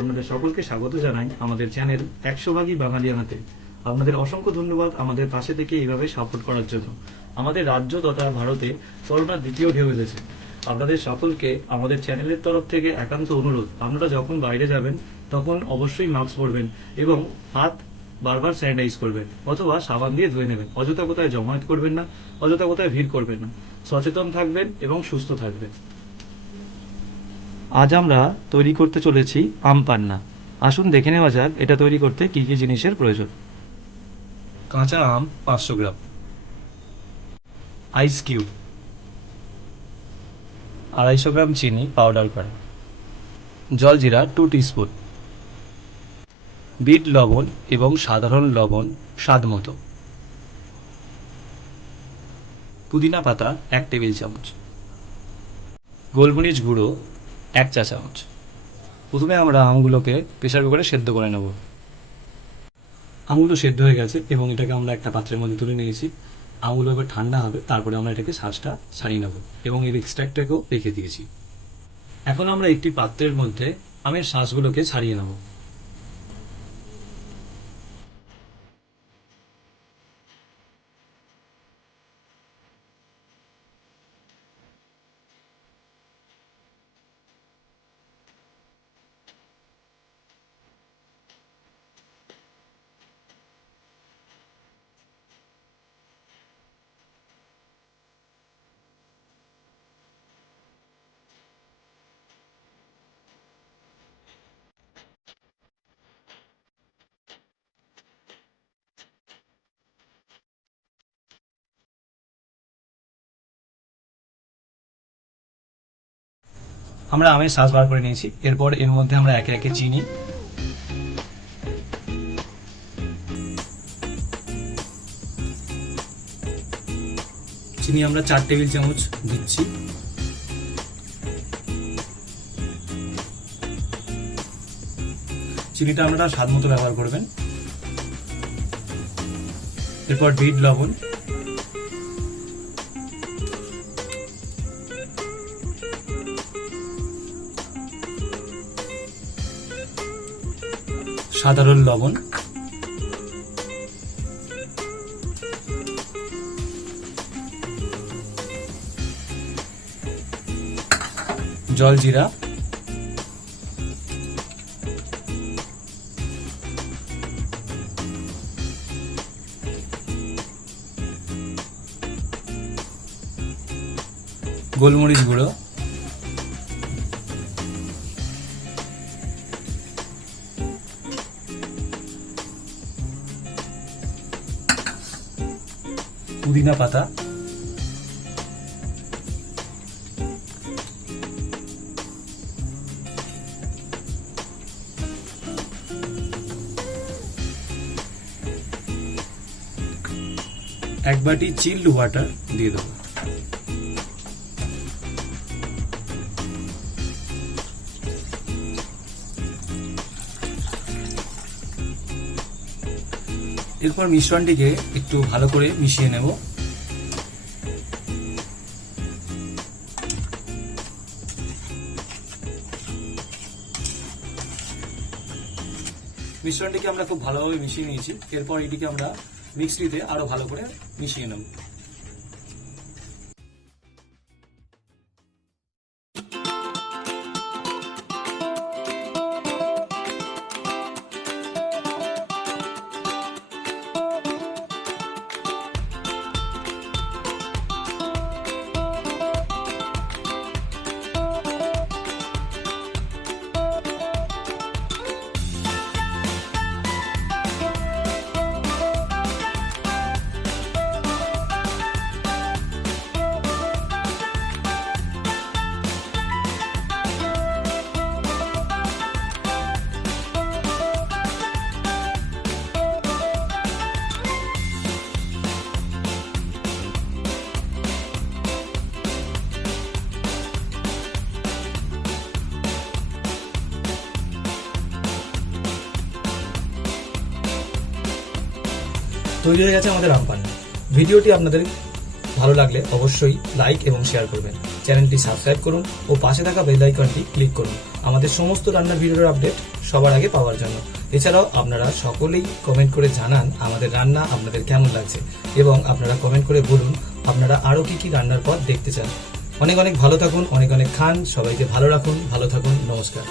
আপনাদের সকলকে স্বাগত জানাই আমাদের চ্যানেল 100 ভাগই বাঙালিয়ানাতে। আপনাদের অসংখ্য ধন্যবাদ আমাদের পাশে থেকে এইভাবে সাপোর্ট করার জন্য। আমাদের রাজ্য তথা ভারতে করোনার দ্বিতীয় ঢেউ এসেছে। আপনাদের সকলকে আমাদের চ্যানেলের তরফ থেকে একান্ত অনুরোধ, আপনারা যখন বাইরে যাবেন তখন অবশ্যই মাস্ক পরবেন এবং হাত বারবার স্যানিটাইজ করবেন অথবা সাবান দিয়ে ধুয়ে নেবেন। অযথা কোথায় জমায়েত করবেন না, অযথা কোথায় ভিড় করবেন না। সচেতন থাকবেন এবং সুস্থ থাকবেন। আজ আমরা তৈরি করতে চলেছি আম পান্না। আসুন দেখে নেওয়া যাক এটা তৈরি করতে কী কী জিনিসের প্রয়োজন। কাঁচা আম 500 গ্রাম, আইস কিউব, 250 গ্রাম চিনি পাউডার করা, জলজিরা 2 টিস্পুন, বিট লবণ এবং সাধারণ লবণ স্বাদ মতো, পুদিনা পাতা 1 টেবিল চামচ, গোলমরিচ গুঁড়ো 1 চা চামচ। প্রথমে আমরা আমগুলোকে প্রেসার কুকারে সেদ্ধ করে নেব। আমগুলো সেদ্ধ হয়ে গেছে এবং এটাকে আমরা একটা পাত্রের মধ্যে তুলে নিয়েছি। আমগুলো এবার ঠান্ডা হবে, তারপরে আমরা এটাকে শাঁসটা ছাড়িয়ে নেব এবং এর এক্সট্রাক্টটাকেও রেখে দিয়েছি। এখন আমরা একটি পাত্রের মধ্যে আমের শাঁসগুলোকে ছাড়িয়ে নেব। আমরা আমের শাঁস বার করে নিয়েছি। এরপর এর মধ্যে আমরা একে একে চিনি, আমরা 4 টেবিল চামচ দিচ্ছি। চিনিটা আপনারা স্বাদ মতো ব্যবহার করবেন। এরপর বিট লবণ, সাধারণ লবণ, জলজিরা, গোলমরিচ গুঁড়ো, পুদিনা পাতা, এক বাটি চিল্ড ওয়াটার দিয়ে দেবো। এরপর মিশ্রণটিকে একটু ভালো করে মিশিয়ে নেব। মিশ্রণটিকে আমরা খুব ভালোভাবে মিশিয়ে নিয়েছি। এরপর এটিকে আমরা মিক্সিতে আরো ভালো করে মিশিয়ে নেব। তৈরি হয়ে গেছে আমাদের আম পান্না। ভিডিওটি আপনাদের ভালো লাগলে অবশ্যই লাইক এবং শেয়ার করবেন। চ্যানেলটি সাবস্ক্রাইব করুন ও পাশে থাকা বেল আইকনটি ক্লিক করুন। আমাদের সমস্ত রান্নার ভিডিওর আপডেট সবার আগে পাওয়ার জন্য। এছাড়াও আপনারা সকলেই কমেন্ট করে জানান আমাদের রান্না আপনাদের কেমন লাগছে, এবং আপনারা কমেন্ট করে বলুন আপনারা আরো কি কি রান্নার পদ দেখতে চান। অনেক অনেক ভালো থাকুন, অনেক অনেক খান, সবাইকে ভালো রাখুন, ভালো থাকুন, নমস্কার।